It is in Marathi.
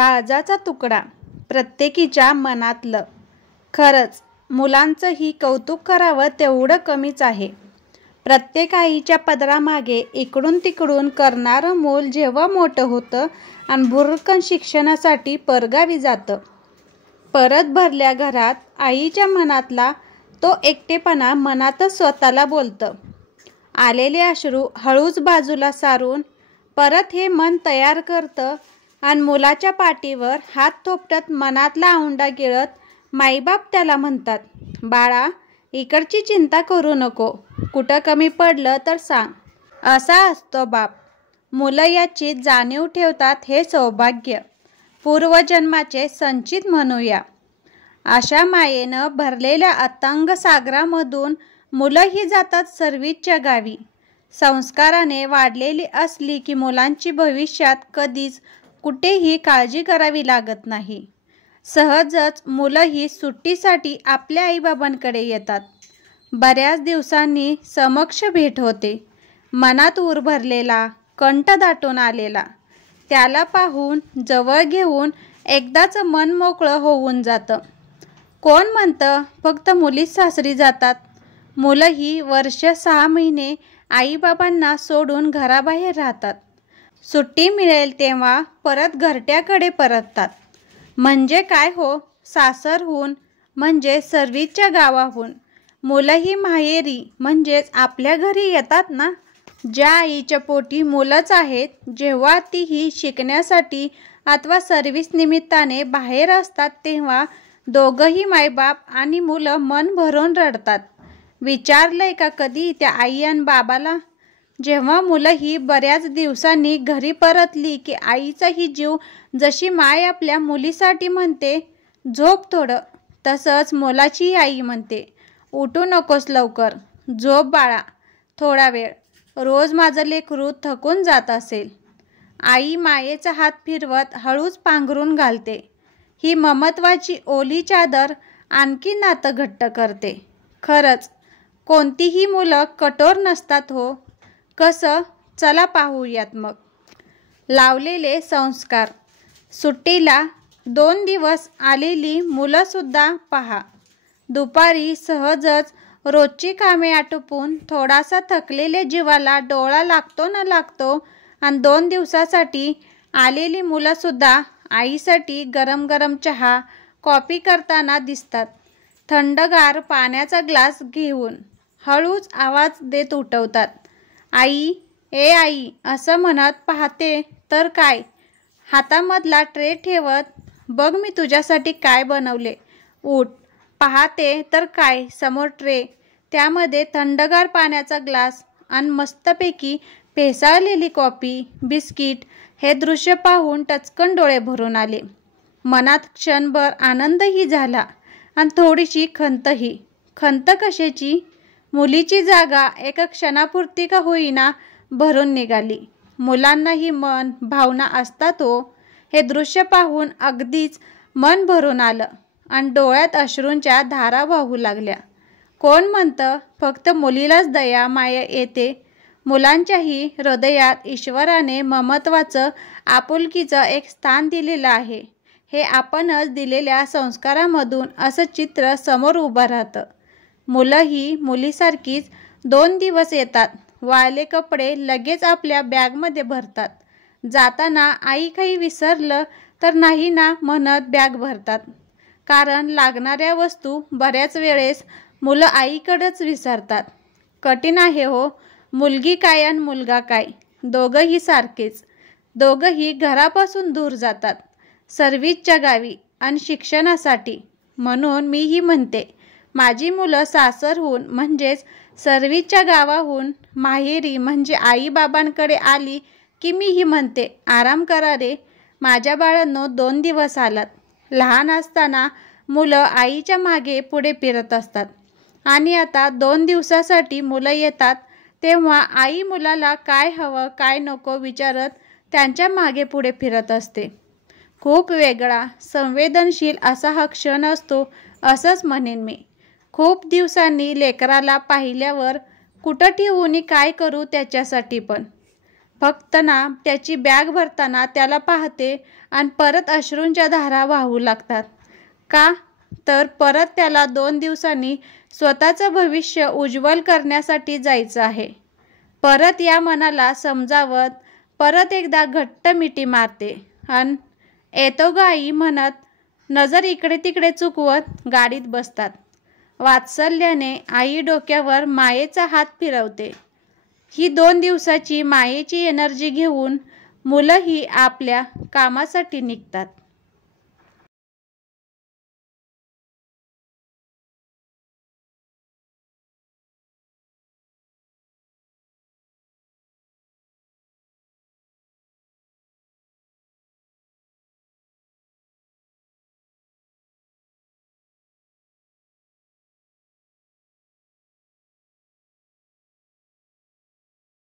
काळजाचा तुकडा, प्रत्येकीच्या मनातलं. खरंच मुलांचंही कौतुक करावं तेवढं कमीच आहे. प्रत्येक आईच्या पदरामागे इकडून तिकडून करणारं मूल जेव्हा मोठं होतं आणि भुरकन शिक्षणासाठी परगावी जातं, परत भरल्या घरात आईच्या मनातला तो एकटेपणा मनातच स्वतःला बोलतं. आलेले अश्रू हळूच बाजूला सारून परत हे मन तयार करतं आणि मुलाच्या पाठीवर हात थोपटत मनातला औंढा गिळत माईबाप त्याला म्हणतात, बाळा इकडची चिंता करू नको, कुठं कमी पडलं तर सांग. असा असतो बाप. मुलं याची जाणीव ठेवतात हे सौभाग्य, पूर्वजन्माचे संचित म्हणूया. अशा मायेनं भरलेल्या अथांग सागरामधून मुलंही जातात सर्व्हिसच्या गावी. संस्काराने वाढलेली असली की मुलांची भविष्यात कधीच कुठेही काळजी करावी लागत नाही. सहजच मुलंही सुट्टीसाठी आपल्या आईबाबांकडे येतात. बऱ्याच दिवसांनी समक्ष भेट होते. मनात ऊर भरलेला, कंठ दाटून आलेला त्याला पाहून जवळ घेऊन एकदाच मन मोकळं होऊन जातं. कोण म्हणतं फक्त मुलीच सासरी जातात? मुलंही वर्ष 6 महिने आईबाबांना सोडून घराबाहेर राहतात. सुट्टी मिळेल तेव्हा परत घरट्याकडे परततात. म्हणजे काय हो, सासरहून म्हणजे सर्व्हिसच्या गावाहून मुलंही माहेरी म्हणजेच आपल्या घरी येतात ना. ज्या आईच्या पोटी मुलंच आहेत, जेव्हा तीही शिकण्यासाठी अथवा सर्व्हिस निमित्ताने बाहेर असतात तेव्हा दोघंही मायबाप आणि मुलं मन भरून रडतात. विचारलंय का कधी त्या आई आणि बाबाला? जेव्हा मुलं ही बऱ्याच दिवसांनी घरी परतली की आईचाही जीव जशी माय आपल्या मुलीसाठी म्हणते, झोप थोडं, तसंच मुलाची आई म्हणते, उठू नकोस लवकर, झोप बाळा थोडा वेळ, रोज माझं लेकरू थकून जात असेल. आई मायेचा हात फिरवत हळूच पांघरून घालते. ही ममत्वाची ओली चादर आणखी नातं घट्ट करते. खरंच कोणतीही मुलं कठोर नसतात हो. कसं? चला पाहूयात मग. लावलेले संस्कार. सुट्टीला 2 दिवस आलेली मुलंसुद्धा पहा. दुपारी सहजच रोजची कामे आटोपून थोडासा थकलेल्या जीवाला डोळा लागतो न लागतो आणि 2 दिवसासाठी आलेली मुलंसुद्धा आईसाठी गरम गरम चहा, कॉफी करताना दिसतात. थंडगार पाण्याचा ग्लास घेऊन हळूच आवाज देत उठवतात. आई, ए आई असं म्हणत पाहते तर काय, हातामधला ट्रे ठेवत, बघ मी तुझ्यासाठी काय बनवले, उठ. पाहते तर काय, समोर ट्रे, त्यामध्ये थंडगार पाण्याचा ग्लास आणि मस्तपैकी भेसळलेली कॉफी, बिस्किट. हे दृश्य पाहून टचकन डोळे भरून आले. मनात क्षणभर आनंदही झाला आणि थोडीशी खंतही. खंत कशाची? मुलीची जागा एका क्षणापुरती का होईना भरून निघाली. मुलांनाही मन, भावना असतात हो. हे दृश्य पाहून अगदीच मन भरून आलं आणि डोळ्यात अश्रूंच्या धारा वाहू लागल्या. कोण म्हणतं फक्त मुलीलाच दया माया येते? मुलांच्याही हृदयात ईश्वराने ममत्वाचं, आपुलकीचं एक स्थान दिलेलं आहे. हे आपणच दिलेल्या संस्कारामधून असं चित्र समोर उभं राहतं. मुलंही मुलीसारखीच 2 दिवस येतात. वाळले कपडे लगेच आपल्या बॅगमध्ये भरतात. जाताना आई काही विसरलं तर नाही ना म्हणत बॅग भरतात. कारण लागणाऱ्या वस्तू बऱ्याच वेळेस मुलं आईकडेच विसरतात. कठीण आहे हो. मुलगी काय आणि मुलगा काय, दोघंही सारखेच. दोघंही घरापासून दूर जातात, सर्व्हिसच्या गावी आणि शिक्षणासाठी. म्हणून मीही म्हणते, माझी मुलं सासरहून म्हणजेच सर्व्हिसच्या गावाहून माहेरी म्हणजे आईबाबांकडे आली की मीही म्हणते, आराम करा रे माझ्या बाळांनो, 2 दिवस आलात. लहान असताना मुलं आईच्या मागे पुढे फिरत असतात आणि आता 2 दिवसासाठी मुलं येतात तेव्हा आई मुलाला काय हवं काय नको विचारत त्यांच्या मागे पुढे फिरत असते. खूप वेगळा, संवेदनशील असा हा क्षण असतो असंच म्हणेन मी. खूप दिवसांनी लेकराला पाहिल्यावर कुठं ठेवून काय करू त्याच्यासाठी पण. फक्त ना त्याची बॅग भरताना त्याला पाहते आणि परत अश्रूंच्या धारा वाहू लागतात. का तर परत त्याला 2 दिवसांनी स्वतःचं भविष्य उज्ज्वल करण्यासाठी जायचं आहे. परत या मनाला समजावत परत एकदा घट्ट मिठी मारते आणि येतो ग आई म्हणत नजर इकडे तिकडे चुकवत गाडीत बसतात. वात्सल्याने आई डोक्यावर मायेचा हात फिरवते. ही 2 दिवसाची मायेची एनर्जी घेऊन मुलंही आपल्या कामासाठी निघतात.